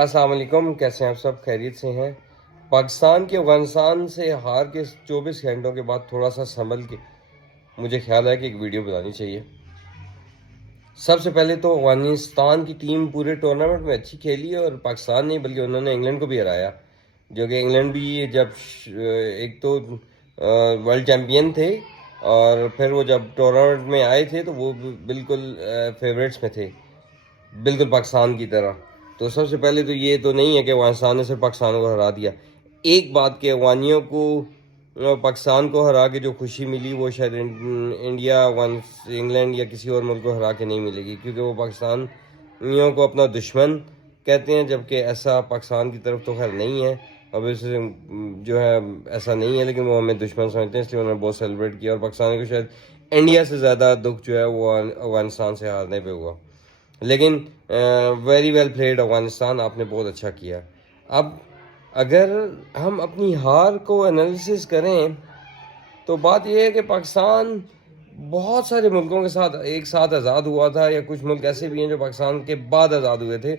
السلام علیکم، کیسے ہیں آپ سب؟ خیریت سے ہیں؟ پاکستان کی افغانستان سے ہار کے 24 گھنٹوں کے بعد تھوڑا سا سنبھل کے مجھے خیال ہے کہ ایک ویڈیو بنانی چاہیے۔ سب سے پہلے تو افغانستان کی ٹیم پورے ٹورنامنٹ میں اچھی کھیلی ہے، اور پاکستان نہیں بلکہ انہوں نے انگلینڈ کو بھی ہرایا، جو کہ انگلینڈ بھی جب ایک تو ورلڈ چیمپئن تھے، اور پھر وہ جب ٹورنامنٹ میں آئے تھے تو وہ بالکل فیوریٹس میں تھے، بالکل پاکستان کی طرح۔ تو سب سے پہلے تو یہ تو نہیں ہے کہ افغانستان نے صرف پاکستان کو ہرا دیا۔ ایک بات کہ افغانیوں کو پاکستان کو ہرا کے جو خوشی ملی وہ شاید انڈیا، انگلینڈ یا کسی اور ملک کو ہرا کے نہیں ملے گی، کیونکہ وہ پاکستانیوں کو اپنا دشمن کہتے ہیں، جبکہ ایسا پاکستان کی طرف تو خیر نہیں ہے، اب اسے جو ہے ایسا نہیں ہے، لیکن وہ ہمیں دشمن سمجھتے ہیں، اس لیے انہوں نے بہت سیلیبریٹ کیا، اور پاکستان کو شاید انڈیا سے زیادہ دکھ جو ہے وہ افغانستان سے ہارنے پہ ہوا۔ لیکن ویری ویل پلیڈ افغانستان، آپ نے بہت اچھا کیا۔ اب اگر ہم اپنی ہار کو انالیسس کریں تو بات یہ ہے کہ پاکستان بہت سارے ملکوں کے ساتھ ایک ساتھ آزاد ہوا تھا، یا کچھ ملک ایسے بھی ہیں جو پاکستان کے بعد آزاد ہوئے تھے،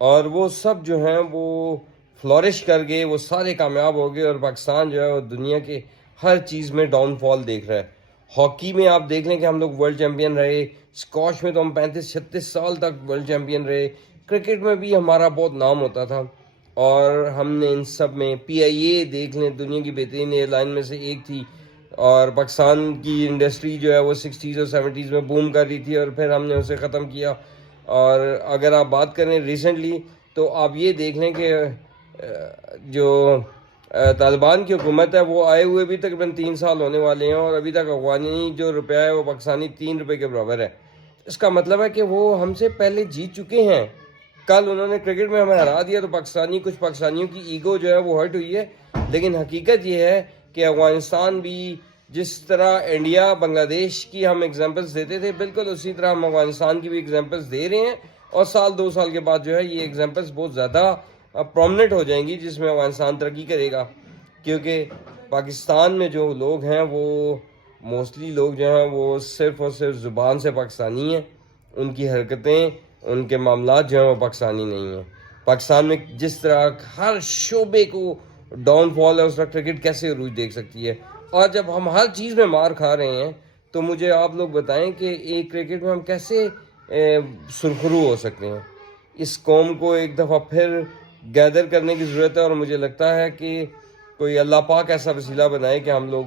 اور وہ سب جو ہیں وہ فلورش کر گئے، وہ سارے کامیاب ہو گئے، اور پاکستان جو ہے وہ دنیا کے ہر چیز میں ڈاؤن فال دیکھ رہا ہے۔ ہاکی میں آپ دیکھ لیں کہ ہم لوگ ورلڈ چیمپئن رہے، اسکواش میں تو ہم 35-36 سال تک ورلڈ چیمپئن رہے، کرکٹ میں بھی ہمارا بہت نام ہوتا تھا، اور ہم نے ان سب میں پی آئی اے دیکھ لیں، دنیا کی بہترین ایئر لائن میں سے ایک تھی، اور پاکستان کی انڈسٹری جو ہے وہ 60s اور 70s میں بوم کر رہی تھی، اور پھر ہم نے اسے ختم کیا۔ اور اگر آپ بات کریں ریسنٹلی تو آپ یہ دیکھ لیں کہ جو طالبان کی حکومت ہے وہ آئے ہوئے بھی تقریباً 3 سال ہونے والے ہیں، اور ابھی تک افغانی جو روپیہ ہے وہ پاکستانی 3 روپے کے برابر ہے۔ اس کا مطلب ہے کہ وہ ہم سے پہلے جیت چکے ہیں۔ کل انہوں نے کرکٹ میں ہمیں ہرا دیا تو کچھ پاکستانیوں کی ایگو جو ہے وہ ہرٹ ہوئی ہے، لیکن حقیقت یہ ہے کہ افغانستان بھی جس طرح انڈیا بنگلہ دیش کی ہم ایگزامپلس دیتے تھے، بالکل اسی طرح ہم افغانستان کی بھی ایگزامپلس دے رہے ہیں، اور 2 سال کے بعد جو ہے یہ ایگزامپلس بہت زیادہ پرومننٹ ہو جائیں گی، جس میں افغانستان ترقی کرے گا، کیونکہ پاکستان میں جو لوگ ہیں وہ موسٹلی لوگ جو ہیں وہ صرف اور صرف زبان سے پاکستانی ہیں، ان کی حرکتیں، ان کے معاملات جو ہیں وہ پاکستانی نہیں ہیں۔ پاکستان میں جس طرح ہر شعبے کو ڈاؤن فال ہے، اس طرح کرکٹ کیسے عروج دیکھ سکتی ہے؟ اور جب ہم ہر چیز میں مار کھا رہے ہیں تو مجھے آپ لوگ بتائیں کہ ایک کرکٹ میں ہم کیسے سرخرو ہو سکتے ہیں؟ اس قوم کو ایک دفعہ پھر گیدر کرنے کی ضرورت ہے، اور مجھے لگتا ہے کہ کوئی اللہ پاک ایسا وسیلہ بنائے کہ ہم لوگ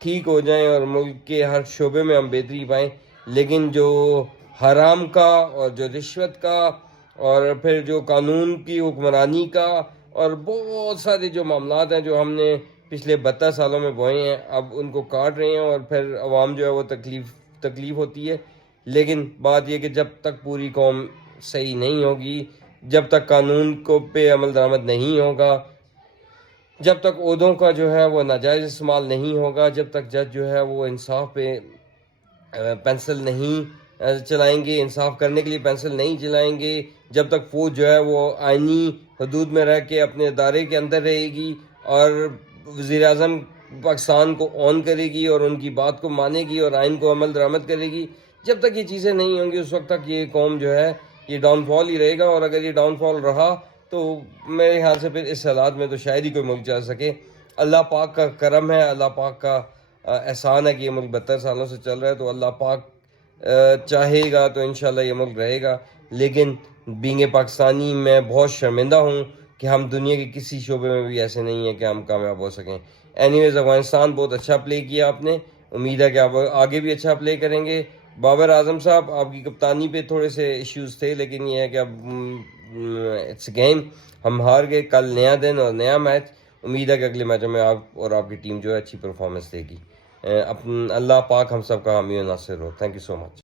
ٹھیک ہو جائیں اور ملک کے ہر شعبے میں ہم بہتری پائیں۔ لیکن جو حرام کا اور جو رشوت کا اور پھر جو قانون کی حکمرانی کا اور بہت سارے جو معاملات ہیں جو ہم نے پچھلے 72 سالوں میں بوئے ہیں، اب ان کو کاٹ رہے ہیں، اور پھر عوام جو ہے وہ تکلیف ہوتی ہے۔ لیکن بات یہ کہ جب تک پوری قوم صحیح نہیں ہوگی، جب تک قانون کو پہ عمل درآمد نہیں ہوگا، جب تک عہدوں کا جو ہے وہ ناجائز استعمال نہیں ہوگا، جب تک جج جو ہے وہ انصاف پہ پینسل نہیں چلائیں گے، انصاف کرنے کے لیے پینسل نہیں چلائیں گے، جب تک فوج جو ہے وہ آئینی حدود میں رہ کے اپنے ادارے کے اندر رہے گی، اور وزیر اعظم پاکستان کو آن کرے گی اور ان کی بات کو مانے گی اور آئین کو عمل درآمد کرے گی، جب تک یہ چیزیں نہیں ہوں گی اس وقت تک یہ قوم جو ہے یہ ڈاؤن فال ہی رہے گا۔ اور اگر یہ ڈاؤن فال رہا تو میرے خیال سے پھر اس حالات میں تو شاید ہی کوئی ملک چل سکے۔ اللہ پاک کا کرم ہے، اللہ پاک کا احسان ہے کہ یہ ملک 72 سالوں سے چل رہا ہے، تو اللہ پاک چاہے گا تو انشاءاللہ یہ ملک رہے گا۔ لیکن بینگ اے پاکستانی میں بہت شرمندہ ہوں کہ ہم دنیا کے کسی شعبے میں بھی ایسے نہیں ہیں کہ ہم کامیاب ہو سکیں۔ اینی ویز افغانستان بہت اچھا پلے کیا آپ نے، امید ہے کہ آپ آگے بھی اچھا پلے کریں گے۔ بابر اعظم صاحب، آپ کی کپتانی پہ تھوڑے سے ایشوز تھے، لیکن یہ ہے کہ اب اٹس گیم، ہم ہار گئے، کل نیا دن اور نیا میچ، امید ہے کہ اگلے میچوں میں آپ اور آپ کی ٹیم جو ہے اچھی پرفارمنس دے گی۔ اللہ پاک ہم سب کا حامی و ناصر ہو۔ Thank you so much.